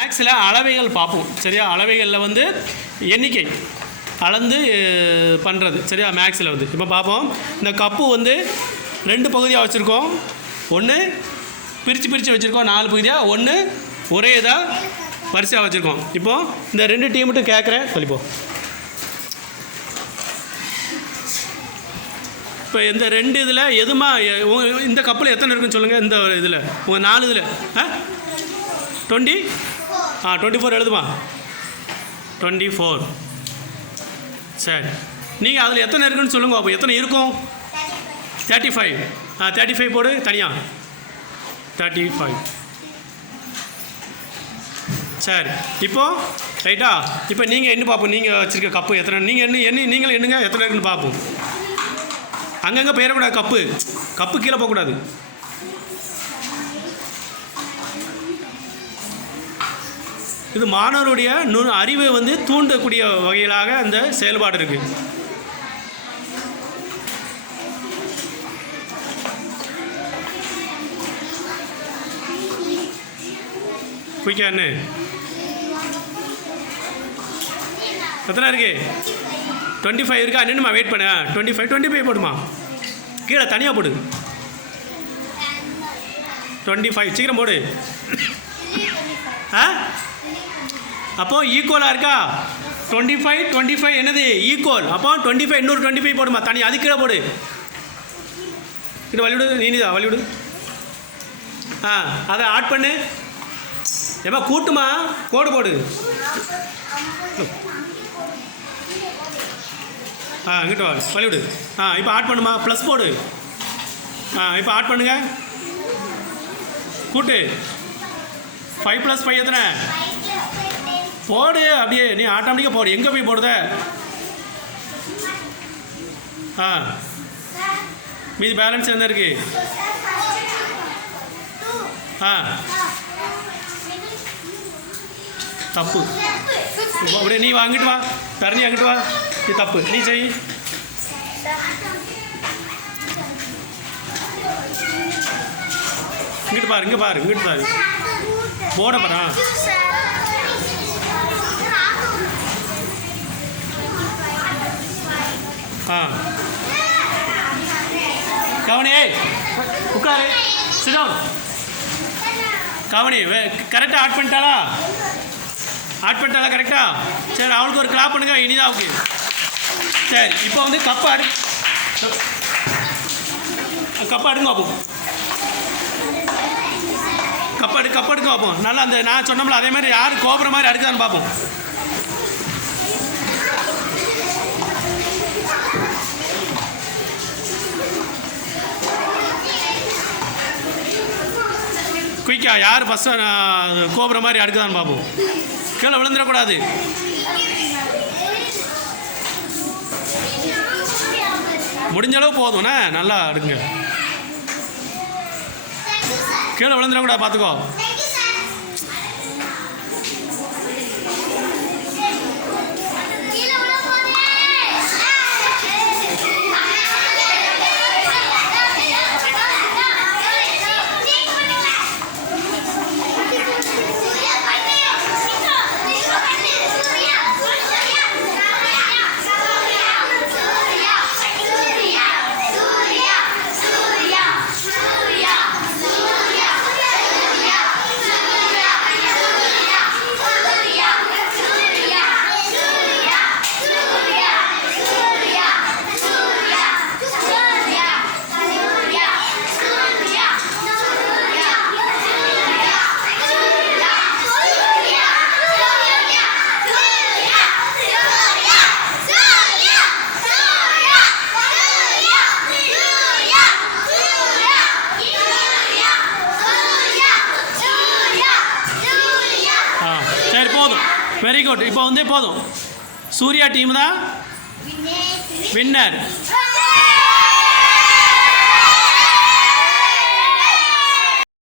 மேக்ஸில் அளவைகள் பார்ப்போம் சரியா. அளவைகளில் வந்து எண்ணிக்கை அளந்து பண்ணுறது சரியா. மேக்ஸில் வந்து இப்போ பார்ப்போம். இந்த கப்பு வந்து 2 பகுதியாக வச்சுருக்கோம். ஒன்று பிரித்து வச்சுருக்கோம் 4 பகுதியாக, ஒன்று ஒரே இதாக வரிசையாக வச்சுருக்கோம். இப்போது இந்த 2 டீம் மட்டும் கேட்குறேன் சொல்லிப்போம். இப்போ இந்த 2 இதில் எதுமா இந்த கப்பில் எத்தனை இருக்குன்னு சொல்லுங்கள். இந்த இதில் உங்கள் 4 இதில் 24 எழுதுமா 24. சரி, நீங்கள் அதில் எத்தனை இருக்குன்னு சொல்லுங்க. அப்போ எத்தனை இருக்கும்? 35. 35 போடு தனியாக 35. சரி, இப்போது ரைட்டா. இப்போ நீங்கள் என்ன பார்ப்போம், நீங்கள் வச்சுருக்க கப்பு எத்தனை, நீங்கள் நீங்களும் எண்ணுங்க எத்தனை இருக்குன்னு பார்ப்போம். அங்கங்கே போயிடக்கூடாது, கப்பு கீழே போகக்கூடாது. இது மாணவருடைய அறிவை வந்து தூண்டக்கூடிய வகையிலாக அந்த செயல்பாடு இருக்குது. குயிக்கான்னு எத்தனை இருக்கு? 25 இருக்கா? நின்றுமா வெயிட் பண்ண. 25 போடுமா, கீழே தனியாக போடு. 25 சீக்கிரம் போடு. அப்போது ஈக்குவலாக இருக்கா? 25 என்னது ஈக்குவல். அப்போ 25 இன்னொரு 25 போடுமா தனி, அது கீழே போடு. இது வழிவிடு, நீதான் வழிவிடு. அதை ஆட் பண்ணு. ஏமா கூட்டுமா, கோடு போடு. இங்கிட்ட வா, வழிவிடு. இப்போ ஆட் பண்ணுமா, ப்ளஸ் போடு. இப்போ ஆட் பண்ணுங்க, கூட்டு. 5 + 5 எத்தனை போடு. அப்படியே நீ ஆட்டோமேட்டிக்காக போடு. எங்கே போய் போடுத? மீதி பேலன்ஸ் என்ன இருக்கு? தப்பு. அப்படியே நீ வாங்கிட்டு வா, தரணி அங்கிட்டு வா. நீ தப்பு, நீ செய். இங்கிட்டு பாரு, இங்கிட்டு பாரு போட பாரா. கவனி, உட்காரு, சிடம். கவனி, கரெக்டாக ஆட் பண்ணிட்டாளா? கரெக்டா? சரி, அவளுக்கு ஒரு கிளாப் பண்ணுங்க. இனிதான் ஓகே. சரி, இப்போ வந்து கப்பு அடுங்க பார்ப்போம். கப்பு அடுக்க பார்ப்போம். நல்லா அந்த நான் சொன்னோம்ல அதே மாதிரி யார் கோபுரம் மாதிரி அடுக்குதான்னு பார்ப்போம். குயிக்கா யார் ஃபஸ்ட்டு கோபுரம் மாதிரி அடுக்குதான்னு பார்ப்போம். கீழே விழுந்துடக்கூடாது. முடிஞ்சளவு போதும்ண்ணே, நல்லா அடுங்க. கீழே விழுந்துடக்கூடாது, பார்த்துக்கோ. Very good. இப்போ வந்து போதும். சூர்யா டீம் தான் வின்னர்.